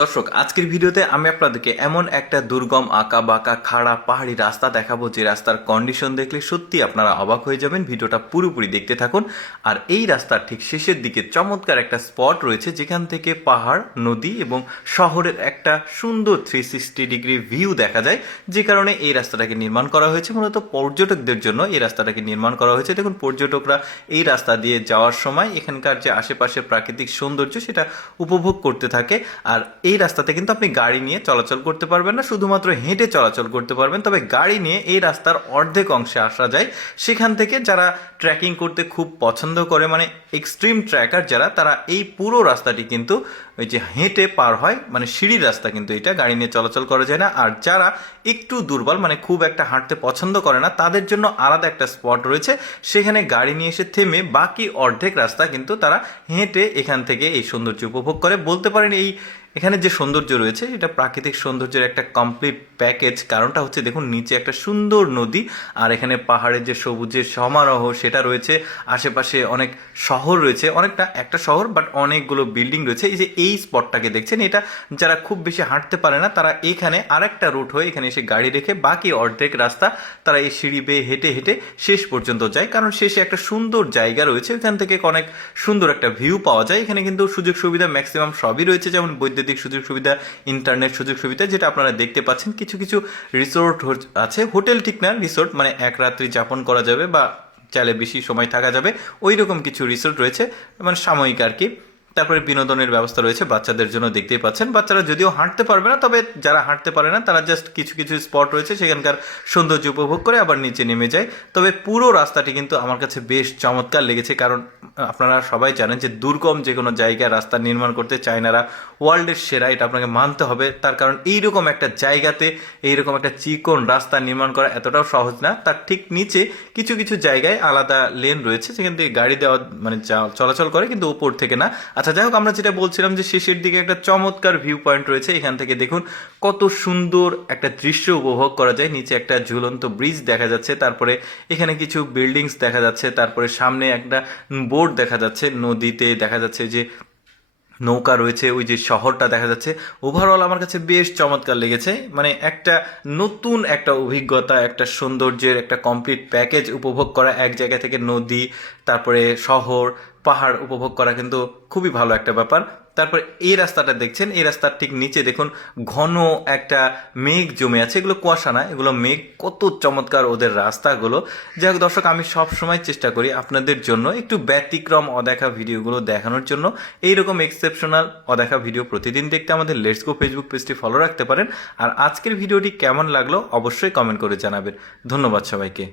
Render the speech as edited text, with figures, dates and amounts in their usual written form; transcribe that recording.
দর্শক, আজকের ভিডিওতে আমি আপনাদেরকে এমন একটা দুর্গম আঁকা বাঁকা খাড়া পাহাড়ি রাস্তা দেখাবো যে রাস্তার কন্ডিশন দেখলে সত্যি আপনারা অবাক হয়ে যাবেন। ভিডিওটা পুরোপুরি দেখতে থাকুন। আর এই রাস্তার ঠিক শেষের দিকে চমৎকার একটা স্পট রয়েছে যেখান থেকে পাহাড়, নদী এবং শহরের একটা সুন্দর 360 ডিগ্রি ভিউ দেখা যায়, যে কারণে এই রাস্তাটাকে নির্মাণ করা হয়েছে। মূলত পর্যটকদের জন্য এই রাস্তাটাকে নির্মাণ করা হয়েছে। দেখুন, পর্যটকরা এই রাস্তা দিয়ে যাওয়ার সময় এখানকার যে আশেপাশে প্রাকৃতিক সৌন্দর্য সেটা উপভোগ করতে থাকে। আর এই রাস্তাতে কিন্তু আপনি গাড়ি নিয়ে চলাচল করতে পারবেন না, শুধুমাত্র হেঁটে চলাচল করতে পারবেন। তবে গাড়ি নিয়ে এই রাস্তার অর্ধেক অংশে আসা যায়। সেখান থেকে যারা ট্রেকিং করতে খুব পছন্দ করে, মানে এক্সট্রিম ট্রেকার যারা, তারা এই পুরো রাস্তাটি কিন্তু ওই যে হেঁটে পার হয়, মানে সিঁড়ির রাস্তা, কিন্তু এটা গাড়ি নিয়ে চলাচল করা যায় না। আর যারা একটু দুর্বল, মানে খুব একটা হাঁটতে পছন্দ করে না, তাদের জন্য আলাদা একটা স্পট রয়েছে। সেখানে গাড়ি নিয়ে এসে থেমে বাকি অর্ধেক রাস্তা কিন্তু তারা হেঁটে এখান থেকে এই সৌন্দর্য উপভোগ করে। বলতে পারেন এখানে যে সৌন্দর্য রয়েছে এটা প্রাকৃতিক সৌন্দর্যের একটা কমপ্লিট প্যাকেজ। কারণটা হচ্ছে, দেখুন, নিচে একটা সুন্দর নদী, আর এখানে পাহাড়ের যে সবুজের সমারোহ সেটা রয়েছে। আশেপাশে অনেক শহর রয়েছে, অনেকটা একটা শহর বাট অনেকগুলো বিল্ডিং রয়েছে। এই যে এই স্পটটাকে দেখছেন, এটা যারা খুব বেশি হাঁটতে পারে না তারা এখানে আরেকটা রুট হয়ে এখানে এসে গাড়ি রেখে বাকি অর্ধেক রাস্তা তারা এই সিঁড়ি বেয়ে হেঁটে হেঁটে শেষ পর্যন্ত যায়। কারণ শেষে একটা সুন্দর জায়গা রয়েছে, ওখান থেকে অনেক সুন্দর একটা ভিউ পাওয়া যায়। এখানে কিন্তু সুযোগ সুবিধা ম্যাক্সিমাম সবই রয়েছে, যেমন বৈদ্যুতিক সুযোগ সুবিধা, ইন্টারনেট সুযোগ সুবিধা, যেটা আপনারা দেখতে পাচ্ছেন। কিছু কিছু রিসোর্ট আছে, হোটেল ঠিক না, রিসোর্ট, মানে এক রাত্রি যাপন করা যাবে বা চাইলে বেশি সময় থাকা যাবে, ওই রকম কিছু রিসোর্ট রয়েছে, মানে সাময়িক আর কি। তারপরে বিনোদনের ব্যবস্থা রয়েছে বাচ্চাদের জন্য, দেখতেই পাচ্ছেন। বাচ্চারা যদিও হাঁটতে পারবে না, তবে যারা হাঁটতে পারে না তারা জাস্ট কিছু কিছু স্পট রয়েছে সেখানকার সৌন্দর্য উপভোগ করে আবার নিচে নেমে যায়। তবে পুরো রাস্তাটি কিন্তু আমার কাছে বেশ চমৎকার লেগেছে, কারণ আপনারা সবাই জানেন যে দুর্গম যে কোনো জায়গায় রাস্তা নির্মাণ করতে চায়নারা ওয়ার্ল্ডের সেরা, এটা আপনাকে মানতে হবে। তার কারণ এইরকম একটা জায়গাতে এইরকম একটা চিকন রাস্তা নির্মাণ করা এতটাও সহজ না। তার ঠিক নিচে কিছু কিছু জায়গায় আলাদা লেন রয়েছে সেখান থেকে গাড়ি দেওয়া, মানে চলাচল করে, কিন্তু উপর থেকে না। আচ্ছা, যাই হোক, আমরা যেটা বলছিলাম যে শেষের দিকে একটা চমৎকার ভিউ পয়েন্ট রয়েছে। এখান থেকে দেখুন কত সুন্দর একটা দৃশ্য উপভোগ করা যায়। নিচে একটা ঝুলন্ত ব্রিজ দেখা যাচ্ছে, তারপরে এখানে কিছু বিল্ডিংস দেখা যাচ্ছে, তারপরে সামনে একটা বোর্ড দেখা যাচ্ছে, নদীতে দেখা যাচ্ছে যে নৌকা রয়েছে, ওই যে শহরটা দেখা যাচ্ছে। ওভারঅল আমার কাছে বেশ চমৎকার লেগেছে, মানে একটা নতুন একটা অভিজ্ঞতা, একটা সৌন্দর্যের একটা কমপ্লিট প্যাকেজ উপভোগ করা। এক জায়গা থেকে নদী, তারপরে শহর, পাহাড় উপভোগ করা কিন্তু খুবই ভালো একটা ব্যাপার। তারপরে এই রাস্তাটা দেখছেন, এই রাস্তার ঠিক নিচে দেখুন ঘন একটা মেঘ জমে আছে। এগুলো কুয়াশা না, এগুলো মেঘ। কত চমৎকার ওদের রাস্তাগুলো। যাই হোক দর্শক, আমি সব সময় চেষ্টা করি আপনাদের জন্য একটু ব্যতিক্রম অদেখা ভিডিওগুলো দেখানোর জন্য। এইরকম এক্সেপশনাল অদেখা ভিডিও প্রতিদিন দেখতে আমাদের লেটস গো ফেসবুক পেজটি ফলো রাখতে পারেন। আর আজকের ভিডিওটি কেমন লাগলো অবশ্যই কমেন্ট করে জানাবেন। ধন্যবাদ সবাইকে।